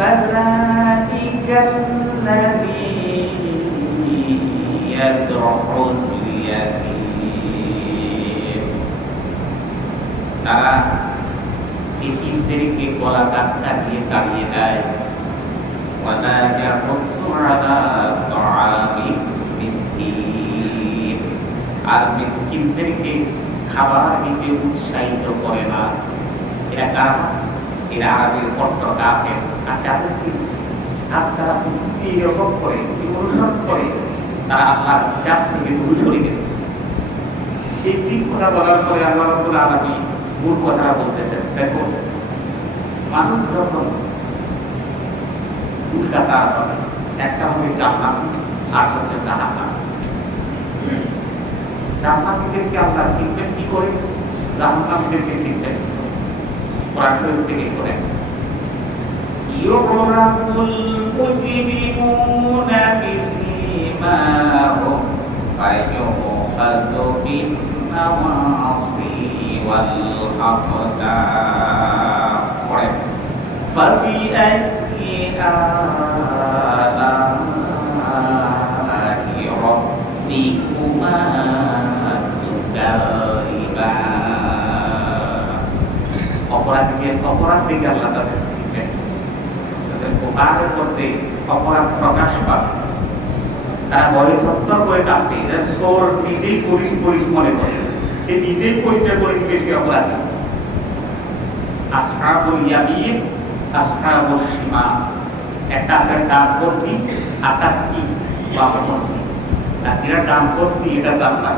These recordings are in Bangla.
فذلك الذي يدعو اليتيم তারা এতিমদেরকে গলা কাটটা দিয়ে তাড়িয়ে দেয় ولا يحث على طعام المسكين আর মিসকিনদেরকে খাবার দিতে উৎসাহিত করে না এরা কারা এরা আরবের কাফের আর যাদেরকে আর যারা প্রযুক্তি এরকম করে অনুসরণ করে, তারা আল্লাহ হিসাব থেকে দূরে সরে গেছে এই তিন কথা বলার পরে আল্লাহ রব্বুল আলামিন মূল কথাটা বলতেছেন, দেখো, মানুষ যখন দুটা হবে একটা হবে জান্নাত, আর হচ্ছে জাহান্নাম। জান্নাতীদেরকে আল্লাহ শিখবেন কি করে? জাহান্নামীদেরকে শিখবেন। কোরআন শরীফ থেকে করে يعرف المجرمون بسيماهم فيؤخذ بالنواصي والأقدام فبأي آلاء ربكما تكذبان অপরাধীদের অপরাধ থেকে আল্লাহ তাদের তাদের উপকারের করতে অপরাধ প্রকাশ পাবে তারা বলে সত্তর করে কাঁপবে সোর নিজেই পুলিশ পুলিশ মনে করে। সে নিজেই পরিচয় করে দিবে সে অপরাধী। আসহাবুল ইয়ামিন, আসহাবুল সীমা একটা আপনার ডান আর তার কি আর যেটা ডান করছি এটা জানলাম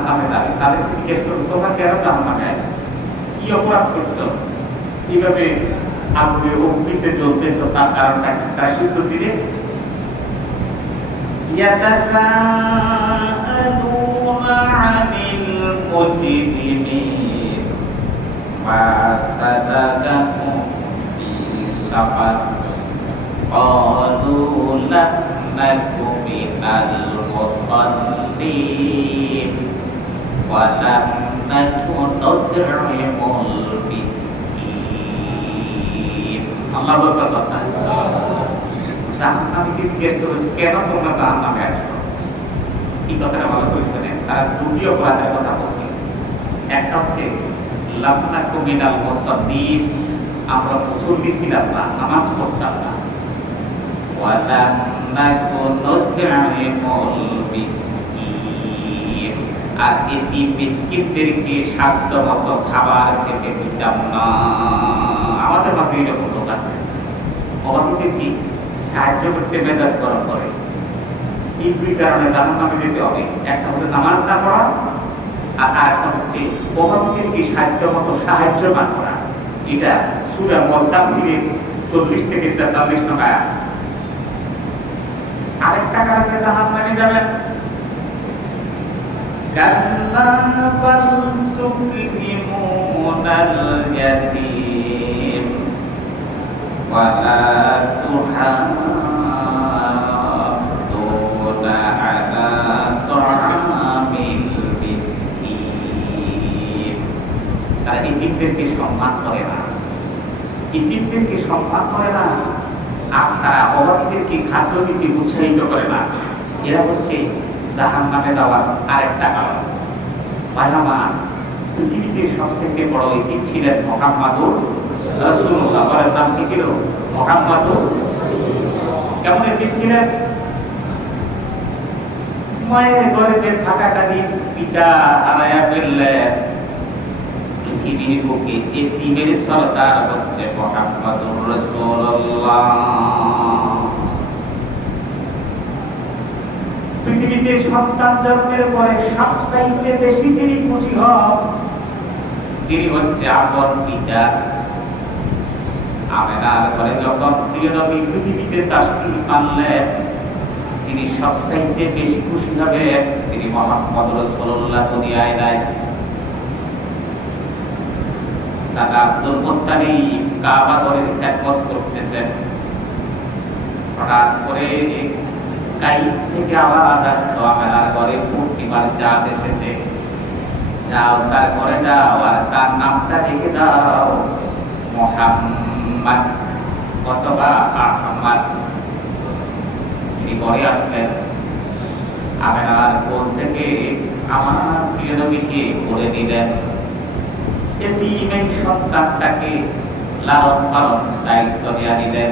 এখন তারা জাহান নামে যাবে তাদের জিজ্ঞেস করবো তোমরা কেন জাহান নামে কি অপরাধ করছো কিভাবে আগুনে অগ্নিতে জ্বলতেছ তার কারণটা কি? তারা কিন্তু দিলে يتساءلون عن المجرمين ما سلككم في سقر قالوا لم نك من المصلين ولم نك نطعم المسكين الله أكبر জাহান্নামীকে জিজ্ঞেস করেছে কেন তোমরা জাহান্নামে আসছো এই কথাটা ভালো করে শোনেন তারা দুটি অপরাধের কথা বলছে একটা হচ্ছে লামনা কুমিনাল মুসাদ্দিন আমরা মুসল্লি ছিলাম না নামাজ পড়তাম না ওয়ালাম নাকুন নুত'আমিমুল মিসকিন আর এটি মিসকিনদেরকে সাধ্য মতো খাবার খেতে দিতাম না? আমাদের মাঝে এরকম লোক আছে। অবাধিদের কি সাহায্য করতে মেজাজ গরম করে এই দুই কারণে নামে যেতে হবে। একটা হচ্ছে নামাজ না পড়া, আর আরেকটা হচ্ছে অভাবীদেরকে সাহায্য মতো সাহায্য না করা। এটা সুরা মদ্দাম মিলে চল্লিশ থেকে তেতাল্লিশ টাকা আরেকটা কারণে জাহান নামে যাবেন। كلا بل تكرمون اليتيم ولا تحاضون على طعام المسكين তারা ইতিমদেরকে সম্মান করে না ইতিমদেরকে সম্মান করে না আর তারা অভাবীদেরকে খাদ্য দিতে উৎসাহিত করে না এরা হচ্ছে জাহান নামে আরেকটা কারণ। পায়নামা পৃথিবীতে সবথেকে বড় ইতিম ছিলেন মোহাম্মদুর রাসূলুল্লাহ। বলেন নাম কি ছিল? মোহাম্মদুর কেমন ইতিম ছিলেন? মায়ের গর্ভে থাকাকালীন পিতা হারায়া ফেললেন পৃথিবীর বুকে এতিমের সরদার হচ্ছে মোহাম্মদুর রাসূলুল্লাহ। পৃথিবীতে সন্তান জন্মের পরে সবচাইতে বেশি তিনি খুশি হন। তিনি হচ্ছে আপন পিতা। যখন প্রিয় নবী পৃথিবীতে তিনি বেশি খুশি তিনি রসুল্লাহ নাই। দাদা আব্দুল মোত্তালিব কাবা ঘরের খ্যাতমত করতেছেন। হঠাৎ করে গাইড থেকে আওয়াজ আসলো আমেনার ঘরে পূর্ণিমার চাঁদ যাও তার আর তার নামটা লিখে দাও। মোহাম্মদ অথবা আহমদ? তিনি ঘরে আসলেন। আমেনার কোল থেকে আমার প্রিয় নবীকে করে এই সন্তানটাকে লালন পালন দায়িত্ব দেওয়া দিলেন।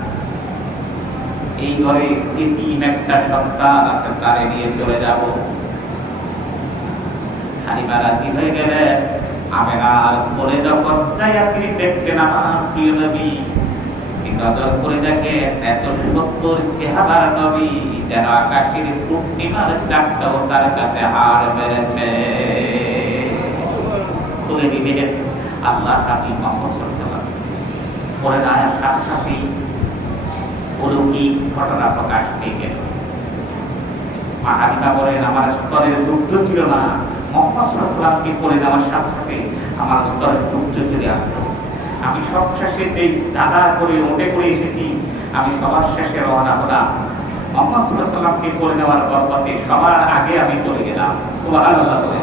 এই ঘরে এতিম একটা সন্তান আছে, তারে নিয়ে চলে যাব। করে আকাশের তার কাছে আল্লাহ পরে অলৌকিক ঘটনা প্রকাশ পেয়ে গেল। মা বলেন, আমার স্তরের দুগ্ধ ছিল না। মোহাম্মদ সাল্লামকে করে দেওয়ার সাথে সাথে আমার স্তরের দুগ্ধ চলে আসলো। আমি সব শেষে এই দাদা করে ওটে করে এসেছি, আমি সবার শেষে রওনা হলাম। মোহাম্মদ সাল্লামকে করে দেওয়ার গর্বতে সবার আগে আমি চলে গেলাম। বলে।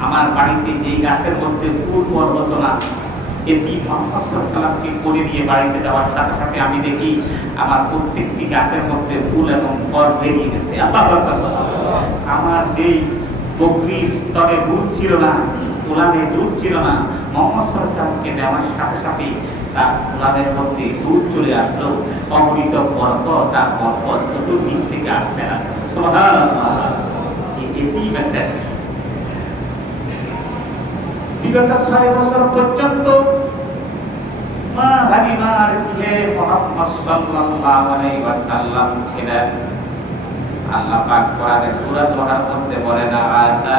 আমার বাড়িতে যেই গাছের মধ্যে ফুল পর্বত না এটি মোহাম্মদ সাল্লামকে করে দিয়ে বাড়িতে যাওয়ার সাথে সাথে আমি দেখি আমার প্রত্যেকটি গাছের মধ্যে ফুল এবং ফল বেরিয়ে গেছে। আমার যেই বকরির স্তরে দুধ ছিল না উলানে দুধ ছিল না মোহাম্মদ সাল্লামকে দেওয়ার সাথে সাথে তার উলানের মধ্যে দুধ চলে আসলো অমৃত পর্ব তার পর্ব চতুর্দিক থেকে আসতে না। এটি একটা শিশু। বিগত ছয় বছর পর্যন্ত মা হালিমার সাল্লাল্লাহু আলাইহি ওয়াসাল্লাম ছিলেন। আল্লাহ পাক কোরআনে সূরা দোহার মধ্যে বলেন, আতা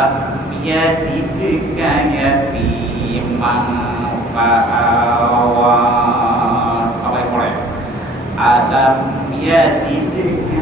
সবাই পড়ে। আতা ইয়াতিকা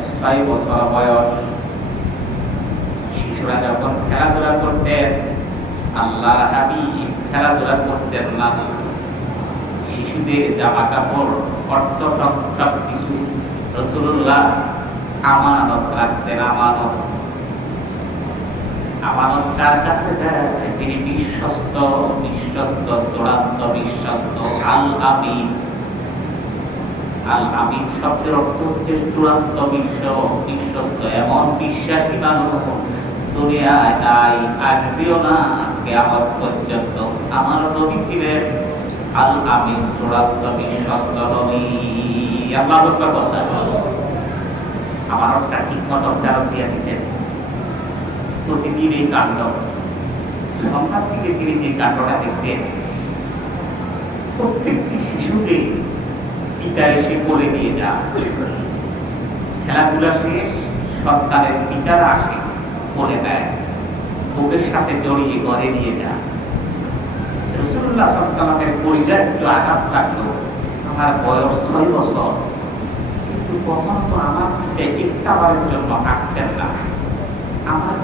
ছয় বছর বয়স শিশুরা যখন খেলাধুলা করতেন আল্লাহর হাবিব খেলাধুলা করতেন না শিশুদের জামা কাপড় অর্থ সব কিছু রসুল্লাহ আমানত রাখতেন আমানত আমানত কার কাছে দেয়? তিনি বিশ্বস্ত বিশ্বস্ত, চূড়ান্ত, বিশ্বস্ত আল আমিন আল আমিন শব্দের অর্থ হচ্ছে চূড়ান্ত বিশ্ব, বিশ্বস্ত। এমন বিশ্বাসী মানুষ দুনিয়ায় নাই, আসবেও না কেমন পর্যন্ত। আমার নবী ছিলেন আল আমিন, চূড়ান্ত বিশ্বস্ত নবী। আকবার কথা আমার একটা ঠিক মতো ফেরত দিয়ে দিতেন। প্রতিদিন এই কাণ্ড। সন্ধ্যার দিকে তিনি যে কাণ্ডটা দেখতেন, প্রত্যেকটি শিশুকে পিতা এসে বলে দিয়ে যা খেলাধুলা শেষ, সন্তানের পিতারা আসে, বলে দেয় বুকের সাথে জড়িয়ে ঘরে নিয়ে যা। রসুল্লাহ পরিচয় একটু আঘাত লাগল। আমার বয়স ছয় বছর, কিন্তু কখনো তো আমার জন্য না। আমার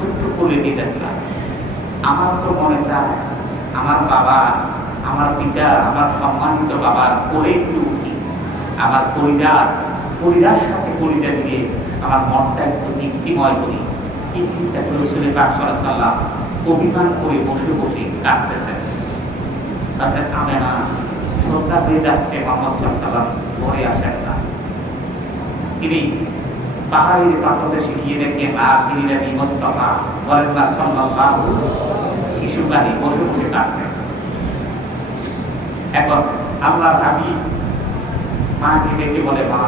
আমার তো মনে চায়, আমার বাবা, আমার পিতা, আমার সম্মানিত বাবার কোলে একটু উঠি। আমার পরিবার পরিবার সাথে পরিবার দিয়ে আমার মনটা একটু দীপ্তিময় করি। এই চিন্তা করে রসুলের পাক সাল্লাম অভিমান করে বসে বসে কাঁদতেছেন। তাদের কামে না শ্রদ্ধা হয়ে যাচ্ছে মোহাম্মদ সাল্লাম ঘরে আসেন না। তিনি পাহাড়ের পাথরদেশে গিয়ে দেখে না তিনি নবী মোস্তফা বলেন না সাল্লাল্লাহু শিশুকারী বসে বসে কাঁদতেন এখন আল্লাহ আমি মাকে ডেকে বলে, মা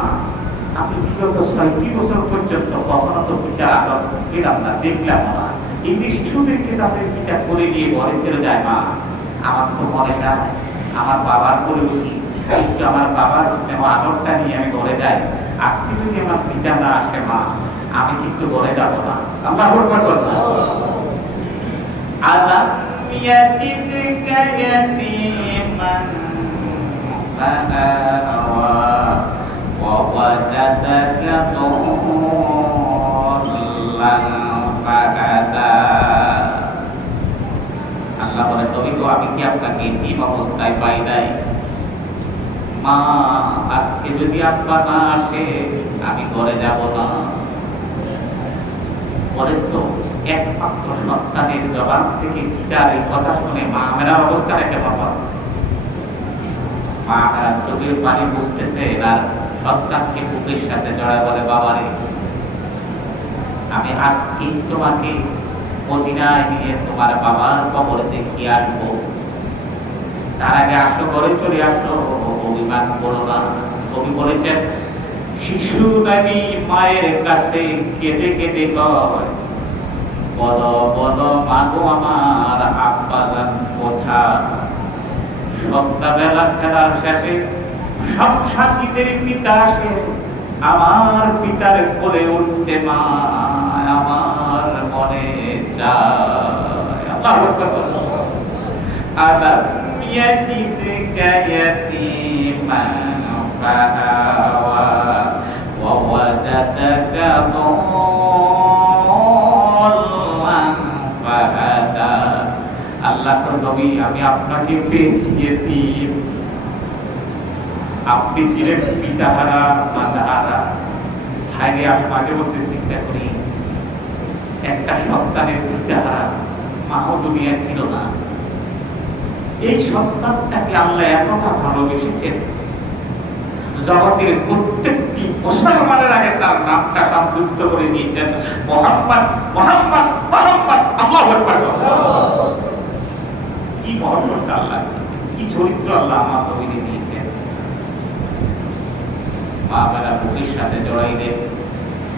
আমি বিগত ছয়টি বছর পর্যন্ত কখনো তো পিতার আদর পেলাম না দেখলাম না। এই যে তাদের পিতা করে দিয়ে ঘরে চলে যায় মা। আমার তো মনে চায় আমার বাবার করে আমার বাবার আদরটা নিয়ে আমি ঘরে যাই, আজকে যদি আমার পিতা না আসে, মা, আমি কিন্তু ঘরে যাব না। আল্লাহ আকবার বলুন। আলাম ইয়াতিদকা ইয়াতীমান ফাআওয়া ووجدك ضالا فهدى আল্লাহ বলে তবে তো আমি কি আপনাকে এটিম অবস্থায় পাই নাই মা আজকে যদি আব্বা না আসে আমি ঘরে যাব না পরে তো একমাত্র সন্তানের জবান থেকে পিতার এই কথা শুনে মা মেরার অবস্থা রেখে বাবা মেরার চোখের পানি বুঝতেছে সন্তানকে বুকের সাথে জড়ায় বলে আমি তোমাকে মদিনায় নিয়ে তোমার বাবার কবরে আসব। তার আগে আসো, ঘরে চলে আসো। অভিমান করো না। কবি বলেছেন, শিশু নবী মায়ের কাছে কেঁদে কেঁদে কয়, বল বল, মাগো আমার আব্বা যান কোথা সন্ধ্যাবেলা খেলার শেষে সব সাথীদের পিতা আসে আমার পিতার কোলে উঠতে মা আমার মনে চায় আল্লাহু আকবার বলুন। ألم يجدك يتيما فآوى ووجدك ضالا আল্লাহ তো নবী আমি আপনাকে পেয়েছি আপনি ছিলেন পিতাহারা হায় আমি মাঝে মধ্যে চিন্তা করি, একটা সন্তানের পিতাহারা দুনিয়া ছিল না। এই সন্তানটাকে আল্লাহ এতটা ভালোবেসেছেন, জগতের প্রত্যেকটি মুসলমানের আগে তার নামটা সংযুক্ত করে দিয়েছেন, মোহাম্মদ মোহাম্মদ মোহাম্মদ, আল্লাহ কি মহব্বত আল্লাহ কি চরিত্র আল্লাহ আমার নবীকে দিয়েছেন? মা বেলা বুকের সাথে জড়াইলে,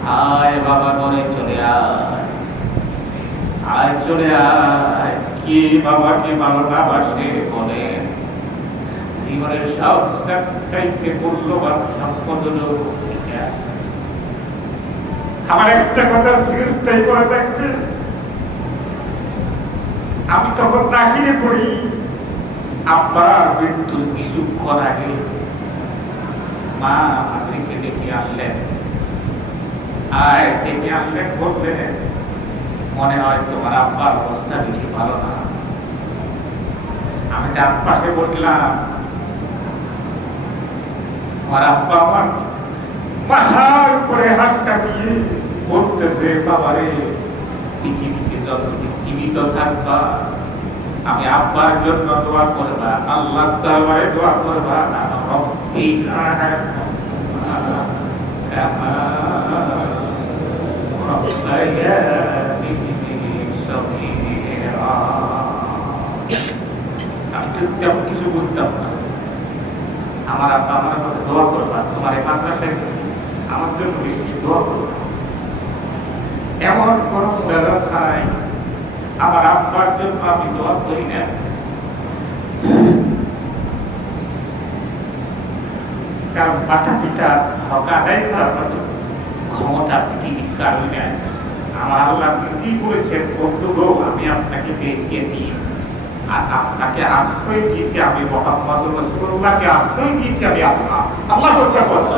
আয় বাবা ঘরে চলে আয়। আয় চলে আয়। কে বাবাকে ভালো না বাসে বলে? জীবনের সব চাইতে মূল্যবান সম্পদ হলো আমার একটা কথা চিরস্থায়ী করে থাকবে আমি তখন দাখিলে পড়ি আব্বা মৃত্যুর কিছুক্ষণ আগে। মা ডেকে আনলেন। ডেকে আনলেন মনে হয় তোমার আব্বার অবস্থা বেশি ভালো না। আমি ডান পাশে বসলাম। আমার আব্বা আমার মাথার উপরে হাতটা দিয়ে বলতেছে, বাবারে পৃথিবীতে আমি আব্বার জন্য দোয়া করবা আল্লাহ দরবারে দোয়া করবা কিছু না। আমার আব্বা আমার দোয়া করবা, তোমার এই মাদ্রাসায় আমার জন্য বেশি বেশি দোয়া করবা। এমন কোন ব্যবস্থায় আমার আব্বার জন্য আমি দোয়া করি না। কারণ মাতা পিতার হক আদায় করার মতো ক্ষমতা পৃথিবীর কারণে নেই। আমার আল্লাহ কি বলেছেন বন্ধু আমি আপনাকে দেখিয়ে দিই। আর আপনাকে আশ্রয় দিয়েছি আমি মোহাম্মদ রসুল্লাহকে আশ্রয় দিয়েছি আমি আল্লাহ। আল্লাহ পারব